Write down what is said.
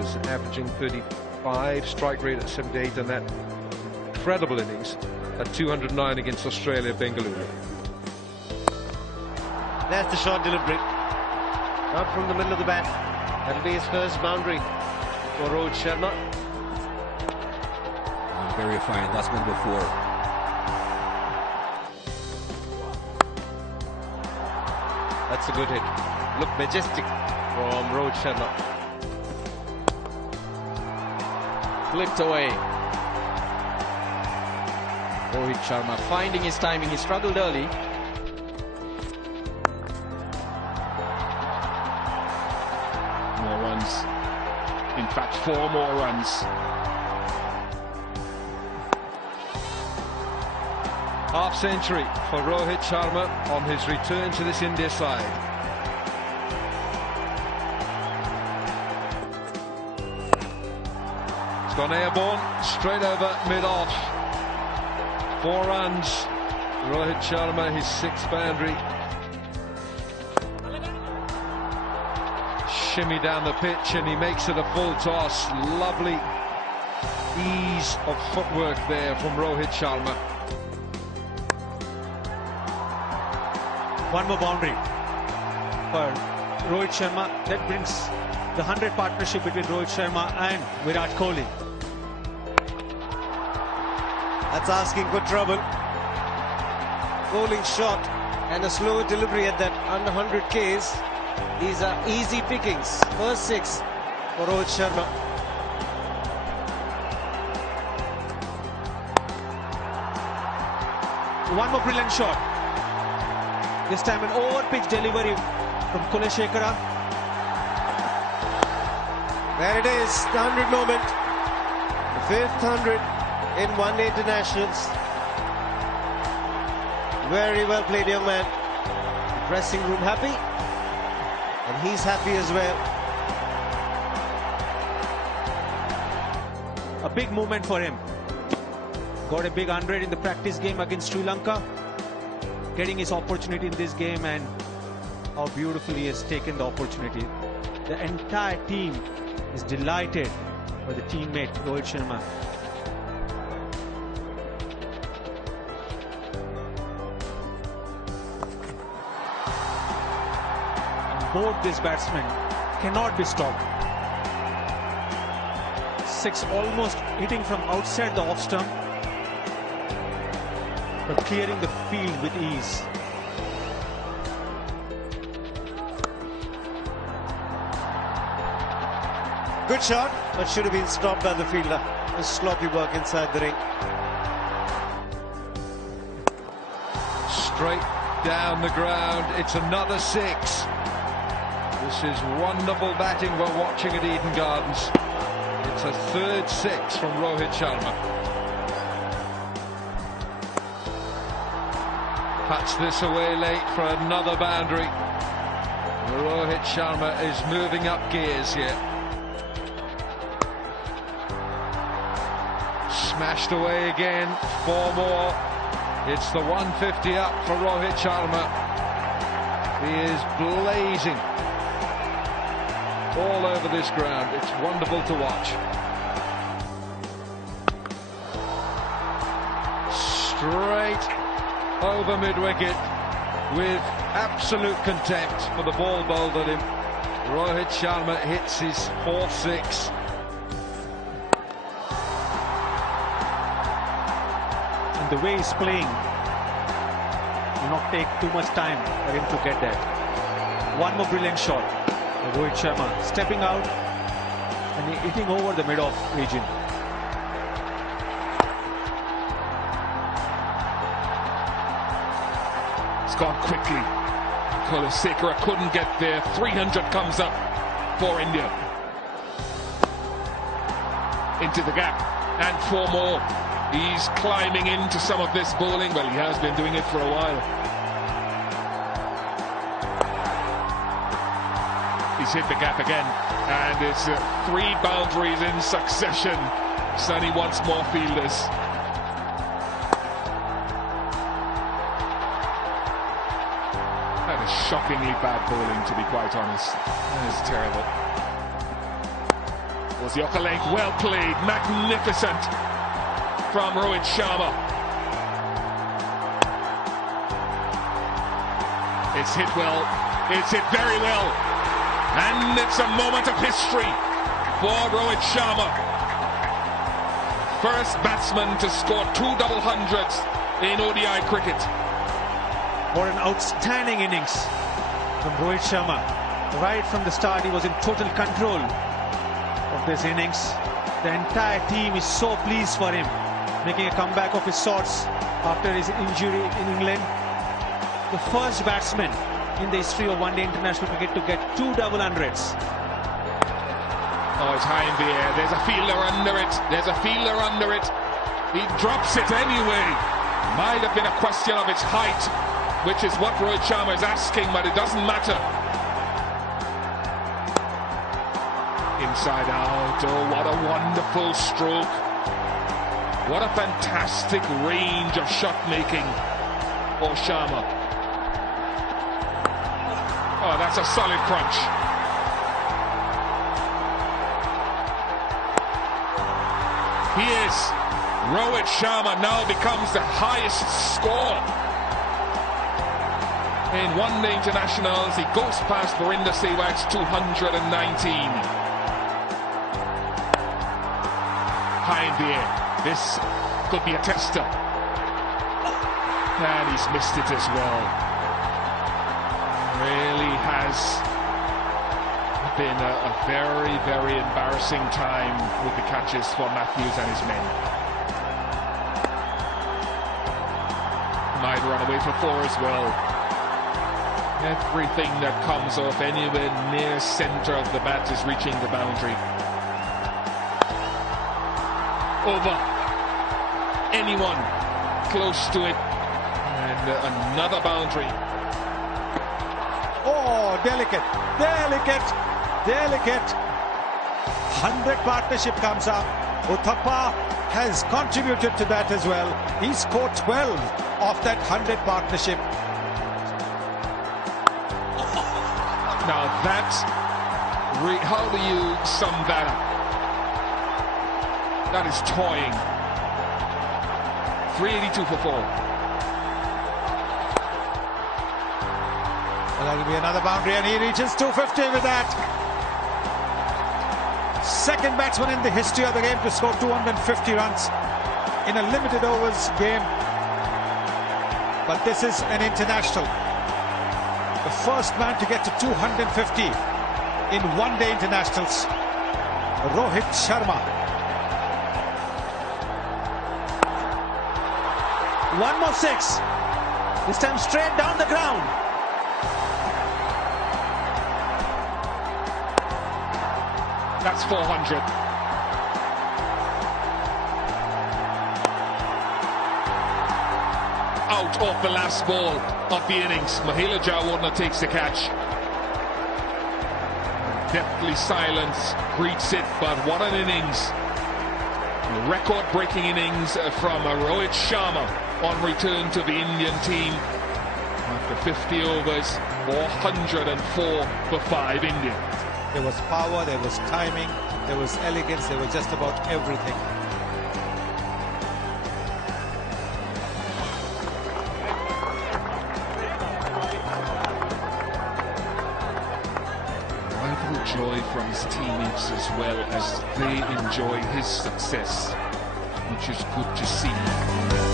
overs, averaging 35, strike rate at 78, and that incredible innings at 209 against Australia, Bengaluru. There's the short delivery. Not from the middle of the bat. That'll be his first boundary for Rohit Sharma. Very fine. That's number 4. That's a good hit. Look majestic from Rohit Sharma. Flipped away. Rohit Sharma finding his timing. He struggled early. More runs. In fact, 4 more runs. Half century for Rohit Sharma on his return to this India side. It's gone airborne, straight over mid-off. 4 runs. Rohit Sharma, his 6th boundary. Shimmy down the pitch and he makes it a full toss. Lovely ease of footwork there from Rohit Sharma. One more boundary for Rohit Sharma. That brings the 100 partnership between Rohit Sharma and Virat Kohli. That's asking for trouble. Bowling shot and a slow delivery at that under 100 Ks. These are easy pickings. First 6 for Rohit Sharma. One more brilliant shot. This time an over-pitch delivery from Kuleshekara. There it is, the 100 moment. The 5th 100 in one-day internationals. Very well played, young man. The dressing room happy. And he's happy as well. A big moment for him. Got a big 100 in the practice game against Sri Lanka. Getting his opportunity in this game, and how beautifully he has taken the opportunity. The entire team is delighted for the teammate Rohit Sharma. And both these batsmen cannot be stopped. 6 almost hitting from outside the off stump, but clearing the field with ease. Good shot, but should have been stopped by the fielder. A sloppy work inside the ring. Straight down the ground. It's another 6. This is wonderful batting we're watching at Eden Gardens. It's a 3rd 6 from Rohit Sharma. Cuts this away late for another boundary. Rohit Sharma is moving up gears here. Smashed away again, 4 more. It's the 150 up for Rohit Sharma. He is blazing all over this ground. It's wonderful to watch. Straight over mid-wicket with absolute contempt for the ball bowled at him. Rohit Sharma hits his 4th 6. And the way he's playing will not take too much time for him to get that. One more brilliant shot. Rohit Sharma stepping out and hitting over the mid-off region. It's gone quickly. Kuleshekara couldn't get there. 300 comes up for India. Into the gap, and 4 more. He's climbing into some of this bowling. Well, he has been doing it for a while. He's hit the gap again, and it's 3 boundaries in succession. Sunny wants more fielders. That is shockingly bad bowling, to be quite honest. That is terrible. Was Yorker length, well played, magnificent from Rohit Sharma. It's hit well, it's hit very well, and it's a moment of history for Rohit Sharma. First batsman to score 2 double hundreds in ODI cricket. What an outstanding innings from Rohit Sharma. Right from the start, he was in total control of this innings. The entire team is so pleased for him, making a comeback of his sorts after his injury in England. The first batsman in the history of one-day international cricket to get 2 double hundreds. Oh, it's high in the air. There's a fielder under it. There's a fielder under it. He drops it anyway. Might have been a question of its height, which is what Rohit Sharma is asking, but it doesn't matter. Inside out. Oh, what a wonderful stroke. What a fantastic range of shot making for Sharma. Oh, that's a solid crunch. He is. Rohit Sharma now becomes the highest score in one-day internationals. He goes past Barinder Sehwag's 219. High in the air. This could be a tester. And he's missed it as well. Really has been a very, very embarrassing time with the catches for Matthews and his men. Might run away for 4 as well. Everything that comes off anywhere near center of the bat is reaching the boundary. Over anyone close to it, and another boundary. Oh, delicate, delicate, delicate. 100 partnership comes up. Uthappa has contributed to that as well. He scored 12 of that 100 partnership. Now that's how do you sum that up? That is toying. 382 for 4. Well, that'll be another boundary, and he reaches 250 with that. Second batsman in the history of the game to score 250 runs in a limited overs game. But this is an international. The first man to get to 250 in one-day internationals. Rohit Sharma. One more 6. This time straight down the ground. That's 400. Out off the last ball of the innings. Mahela Jayawardene takes the catch. Deathly silence greets it, but what an innings. Record-breaking innings from Rohit Sharma on return to the Indian team. After 50 overs, 404 for 5 India. There was power, there was timing, there was elegance, there was just about everything. Rival joy from his teammates as well as they enjoy his success, which is good to see.